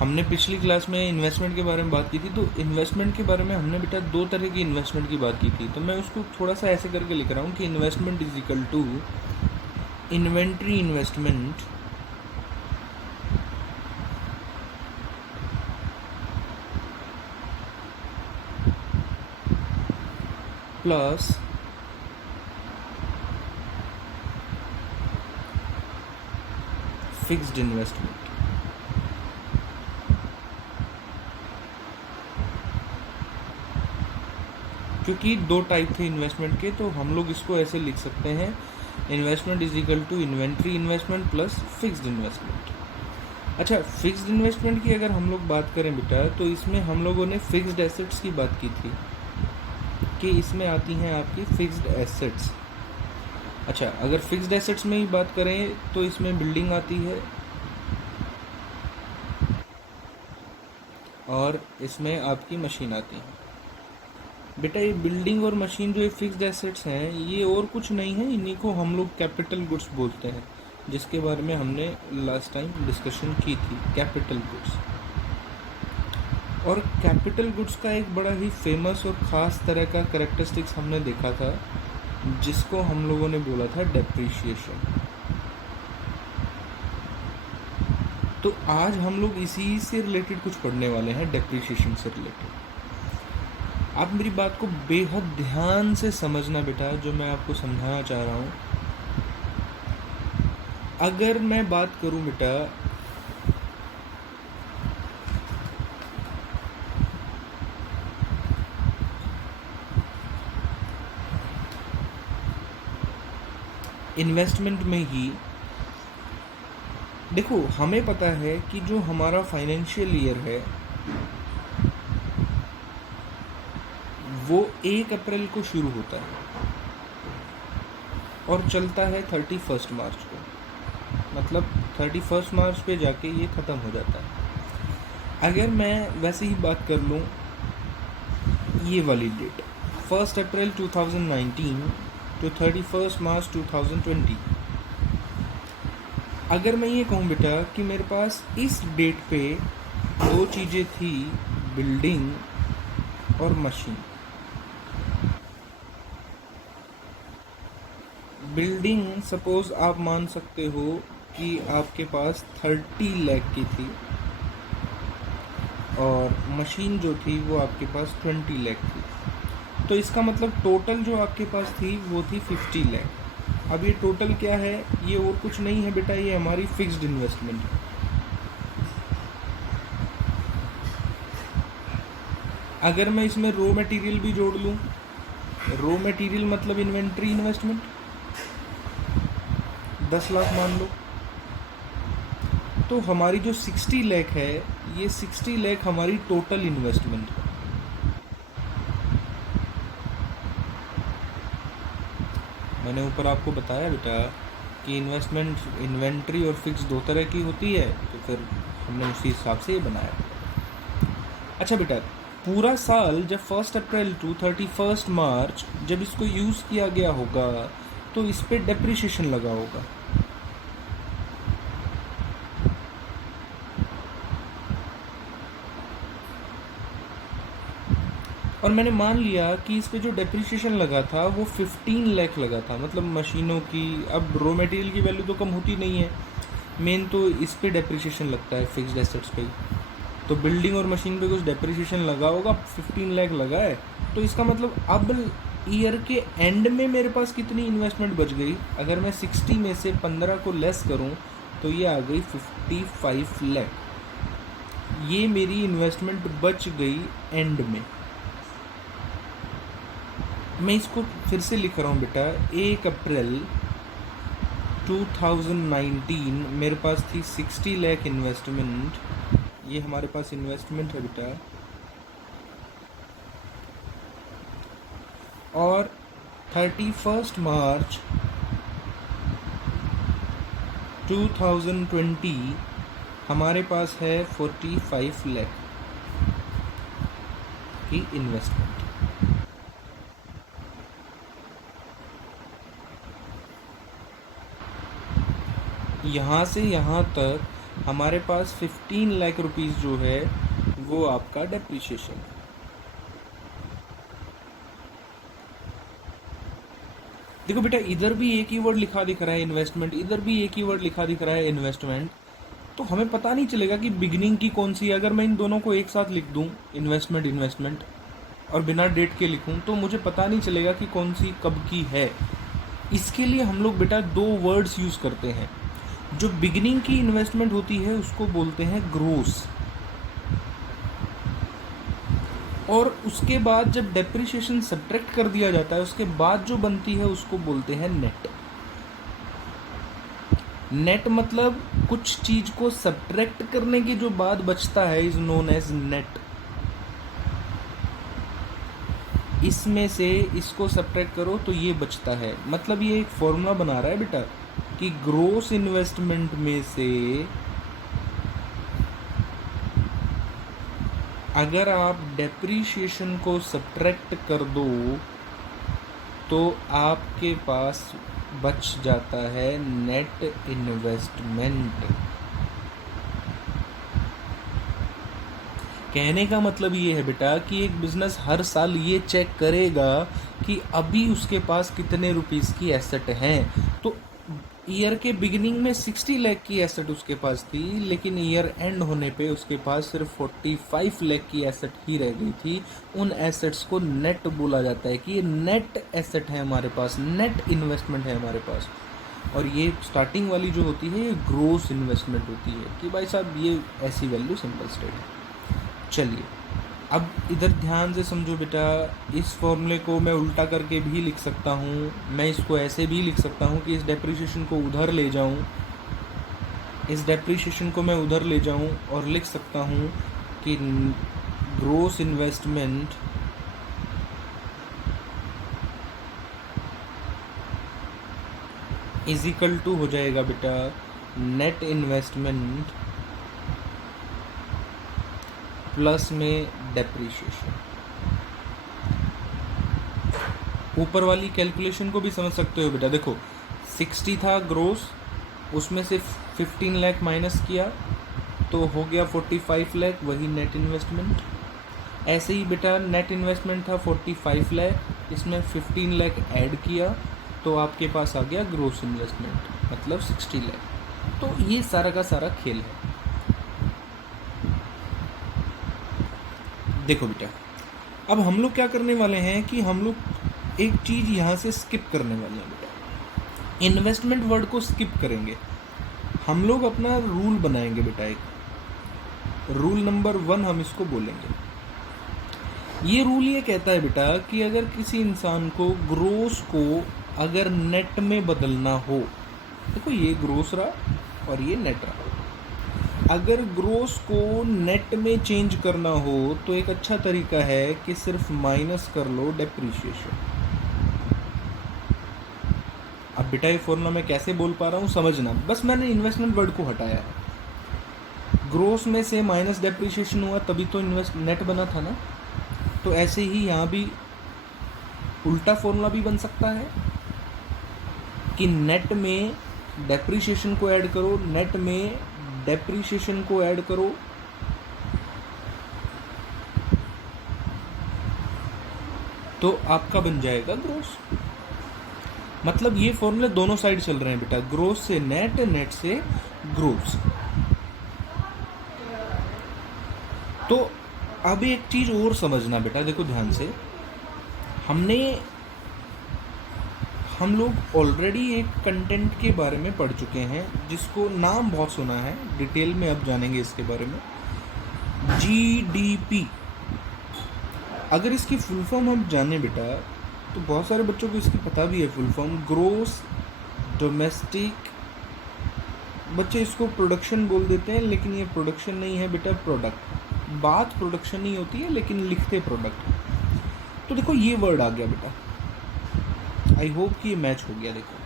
हमने पिछली क्लास में इन्वेस्टमेंट के बारे में बात की थी, तो इन्वेस्टमेंट के बारे में हमने बेटा दो तरह की इन्वेस्टमेंट की बात की थी, तो मैं उसको थोड़ा सा ऐसे करके लिख रहा हूँ कि investment is equal to inventory investment plus fixed investment. क्योंकि दो टाइप थे इन्वेस्टमेंट के, तो हम लोग इसको ऐसे लिख सकते हैं, investment is equal to inventory investment plus fixed investment. अच्छा, फिक्स्ड इन्वेस्टमेंट की अगर हम लोग बात करें बेटा, तो इसमें हम लोगों ने फिक्स्ड एसेट्स की बात की थी कि इसमें आती हैं आपकी फिक्स्ड एसेट्स। अच्छा, अगर फिक्स्ड एसेट्स में ही बात करें तो इसमें बिल्डिंग आती है और इसमें आपकी मशीन आती है। बेटा ये बिल्डिंग और मशीन जो ये फिक्स्ड एसेट्स हैं, ये और कुछ नहीं है, इन्हीं को हम लोग कैपिटल गुड्स बोलते हैं, जिसके बारे में हमने लास्ट टाइम डिस्कशन की थी, कैपिटल गुड्स। और कैपिटल गुड्स का एक बड़ा ही फेमस और ख़ास तरह का करेक्टरिस्टिक्स हमने देखा था, जिसको हम लोगों ने बोला था डेप्रिशिएशन। तो आज हम लोग इसी से रिलेटेड कुछ पढ़ने वाले हैं, डेप्रिशिएशन से रिलेटेड। आप मेरी बात को बेहद ध्यान से समझना बेटा, जो मैं आपको समझाना चाह रहा हूँ। अगर मैं बात करूँ बेटा इन्वेस्टमेंट में ही, देखो हमें पता है कि जो हमारा फाइनेंशियल ईयर है वो 1 अप्रैल को शुरू होता है और चलता है 31 मार्च को, मतलब 31 मार्च पे जाके ये ख़त्म हो जाता है। अगर मैं वैसे ही बात कर लूँ, ये वाली डेट 1 अप्रैल 2019 टू 31 मार्च 2020, अगर मैं ये कहूँ बेटा कि मेरे पास इस डेट पे दो चीज़ें थी, बिल्डिंग और मशीन। बिल्डिंग सपोज आप मान सकते हो कि आपके पास 30 लाख की थी और मशीन जो थी वो आपके पास 20 लाख थी, तो इसका मतलब टोटल जो आपके पास थी वो थी 50 लाख। अब ये टोटल क्या है, ये और कुछ नहीं है बेटा, ये हमारी फिक्स्ड इन्वेस्टमेंट है। अगर मैं इसमें रॉ मटेरियल भी जोड़ लूँ, रॉ मटेरियल मतलब इन्वेंट्री इन्वेस्टमेंट 10 लाख मान लो, तो हमारी जो 60 लाख है, ये 60 लाख हमारी टोटल इन्वेस्टमेंट है। मैंने ऊपर आपको बताया बेटा कि इन्वेस्टमेंट, इन्वेंट्री और फिक्स दो तरह की होती है, तो फिर हमने उसी हिसाब से ये बनाया। अच्छा बेटा, पूरा साल जब 1 अप्रैल टू 31 मार्च जब इसको यूज़ किया गया होगा, तो इस पर डेप्रिसिएशन लगा होगा। और मैंने मान लिया कि इस पे जो डेप्रिसिएशन लगा था वो 15 लाख लगा था, मतलब मशीनों की। अब रॉ मटेरियल की वैल्यू तो कम होती नहीं है, मेन तो इस पे डेप्रिसिएशन लगता है, फिक्स्ड एसेट्स पे ही। तो बिल्डिंग और मशीन पे कुछ डेप्रिसिएशन लगा होगा, 15 लाख लगा है, तो इसका मतलब अब ईयर के एंड में मेरे पास कितनी इन्वेस्टमेंट बच गई, अगर मैं 60 में से 15 को लेस करूं तो ये आ गई 55 लाख। ये मेरी इन्वेस्टमेंट बच गई एंड में। मैं इसको फिर से लिख रहा हूँ बेटा, 1 अप्रैल 2019 मेरे पास थी 60 लाख इन्वेस्टमेंट, ये हमारे पास इन्वेस्टमेंट है बेटा, और 31 मार्च 2020 हमारे पास है 45 लाख की इन्वेस्टमेंट। यहाँ से यहाँ तक हमारे पास 15 लाख रुपीस जो है वो आपका डेप्रिसिएशन है। देखो बेटा, इधर भी एक ही वर्ड लिखा दिख रहा है इन्वेस्टमेंट, इधर भी एक ही वर्ड लिखा दिख रहा है इन्वेस्टमेंट, तो हमें पता नहीं चलेगा कि बिगिनिंग की कौन सी है। अगर मैं इन दोनों को एक साथ लिख दूं, इन्वेस्टमेंट इन्वेस्टमेंट, और बिना डेट के लिखूं, तो मुझे पता नहीं चलेगा कि कौन सी कब की है। इसके लिए हम लोग बेटा दो वर्ड्स यूज़ करते हैं। जो बिगिनिंग की इन्वेस्टमेंट होती है उसको बोलते हैं ग्रोस, और उसके बाद जब डेप्रिसिएशन सब्ट्रैक्ट कर दिया जाता है उसके बाद जो बनती है उसको बोलते हैं नेट। नेट मतलब कुछ चीज को सब्ट्रैक्ट करने के जो बाद बचता है इज नोन एज नेट। इसमें से इसको सब्ट्रैक्ट करो तो ये बचता है। मतलब ये एक फॉर्मूला बना रहा है बेटा कि ग्रोस इन्वेस्टमेंट में से अगर आप डेप्रिसिएशन को सब्ट्रैक्ट कर दो तो आपके पास बच जाता है नेट इन्वेस्टमेंट। कहने का मतलब ये है बेटा कि एक बिजनेस हर साल ये चेक करेगा कि अभी उसके पास कितने रुपीस की एसेट हैं। तो ईयर के बिगिनिंग में 60 लाख की एसेट उसके पास थी, लेकिन ईयर एंड होने पे उसके पास सिर्फ 45 लाख की एसेट ही रह गई थी। उन एसेट्स को नेट बोला जाता है कि ये नेट एसेट है हमारे पास, नेट इन्वेस्टमेंट है हमारे पास। और ये स्टार्टिंग वाली जो होती है ये ग्रोस इन्वेस्टमेंट होती है कि भाई साहब ये ऐसी वैल्यू, सिंपल स्टेट है। चलिए अब इधर ध्यान से समझो बेटा, इस फॉर्मूले को मैं उल्टा करके भी लिख सकता हूँ। मैं इसको ऐसे भी लिख सकता हूँ कि इस डेप्रिसिएशन को उधर ले जाऊँ, इस डेप्रिसिएशन को मैं उधर ले जाऊँ और लिख सकता हूँ कि gross investment is equal to हो जाएगा बेटा नेट इन्वेस्टमेंट प्लस में डेप्रिसिएशन। ऊपर वाली कैलकुलेशन को भी समझ सकते हो बेटा। देखो 60 था ग्रोस, उसमें से 15 लाख माइनस किया तो हो गया 45 लाख, वही नेट इन्वेस्टमेंट। ऐसे ही बेटा नेट इन्वेस्टमेंट था 45 लाख, इसमें 15 लाख ऐड किया तो आपके पास आ गया ग्रोस इन्वेस्टमेंट मतलब 60 लाख। तो ये सारा का सारा खेल है। देखो बेटा, अब हम लोग क्या करने वाले हैं कि हम लोग एक चीज़ यहाँ से स्किप करने वाले हैं बेटा। इन्वेस्टमेंट वर्ड को स्किप करेंगे। हम लोग अपना रूल बनाएंगे बेटा। एक रूल नंबर 1 हम इसको बोलेंगे। ये रूल ये कहता है बेटा कि अगर किसी इंसान को ग्रोस को अगर नेट में बदलना हो, देखो ये ग्रोस रहा और ये नेट रहा, अगर ग्रोस को नेट में चेंज करना हो तो एक अच्छा तरीका है कि सिर्फ माइनस कर लो डेप्रिसिएशन। अब बेटा ये फॉर्मूला मैं कैसे बोल पा रहा हूँ समझना, बस मैंने इन्वेस्टमेंट वर्ड को हटाया है। ग्रोस में से माइनस डेप्रिसिएशन हुआ तभी तो नेट बना था ना। तो ऐसे ही यहाँ भी उल्टा फॉर्मूला भी बन सकता है कि नेट में डेप्रिसिएशन को ऐड करो, नेट में डेप्रिसिएशन को ऐड करो, तो आपका बन जाएगा ग्रोस। मतलब ये फॉर्मूले दोनों साइड चल रहे हैं बेटा, ग्रोस से नेट, नेट से ग्रोस। तो अब एक चीज और समझना बेटा, देखो ध्यान से। हम लोग ऑलरेडी एक कंटेंट के बारे में पढ़ चुके हैं जिसको नाम बहुत सुना है, डिटेल में अब जानेंगे इसके बारे में। जीडीपी, अगर इसकी फुल फॉर्म हम जाने बेटा तो बहुत सारे बच्चों को इसकी पता भी है फुल फॉर्म, ग्रोस डोमेस्टिक। बच्चे इसको प्रोडक्शन बोल देते हैं, लेकिन ये प्रोडक्शन नहीं है बेटा, प्रोडक्ट। बात प्रोडक्शन ही होती है लेकिन लिखते प्रोडक्ट। तो देखो ये वर्ड आ गया बेटा, आई होप कि ये मैच हो गया। देखो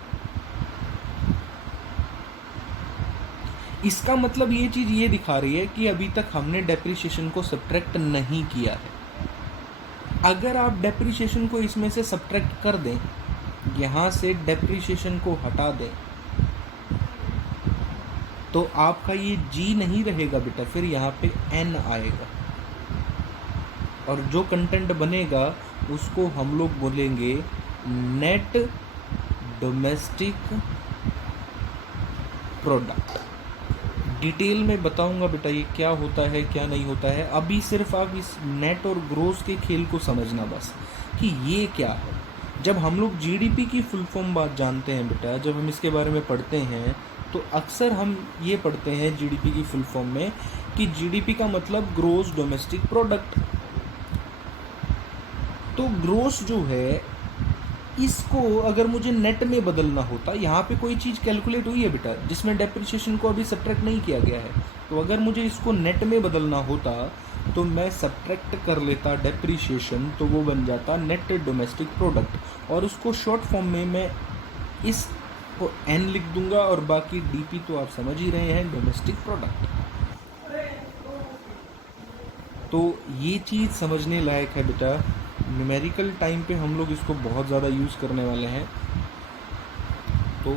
इसका मतलब ये चीज ये दिखा रही है कि अभी तक हमने डेप्रिसिएशन को सब्ट्रैक्ट नहीं किया है। अगर आप डेप्रिसिएशन को इसमें से सब्ट्रैक्ट कर दें, यहाँ से डेप्रिसिएशन को हटा दें, तो आपका ये जी नहीं रहेगा बेटा, फिर यहाँ पे एन आएगा, और जो कंटेंट बनेगा उसको हम लोग बोलेंगे नेट डोमेस्टिक प्रोडक्ट। डिटेल में बताऊंगा बेटा ये क्या होता है क्या नहीं होता है, अभी सिर्फ आप इस नेट और ग्रोस के खेल को समझना बस कि ये क्या है। जब हम लोग जीडीपी की फुल फॉर्म बात जानते हैं बेटा, जब हम इसके बारे में पढ़ते हैं तो अक्सर हम ये पढ़ते हैं जीडीपी की फुल फॉर्म में कि जीडीपी का मतलब ग्रोस डोमेस्टिक प्रोडक्ट। तो ग्रोस जो है इसको अगर मुझे नेट में बदलना होता, यहाँ पे कोई चीज़ कैलकुलेट हुई है बेटा जिसमें डेप्रिसिएशन को अभी सब्ट्रैक्ट नहीं किया गया है, तो अगर मुझे इसको नेट में बदलना होता तो मैं सब्ट्रैक्ट कर लेता डेप्रिसिएशन, तो वो बन जाता नेट डोमेस्टिक प्रोडक्ट, और उसको शॉर्ट फॉर्म में मैं इस को एन लिख दूंगा, और बाकी डीपी तो आप समझ ही रहे हैं, डोमेस्टिक प्रोडक्ट। तो ये चीज़ समझने लायक है बेटा, न्यूमेरिकल टाइम पे हम लोग इसको बहुत ज़्यादा यूज़ करने वाले हैं। तो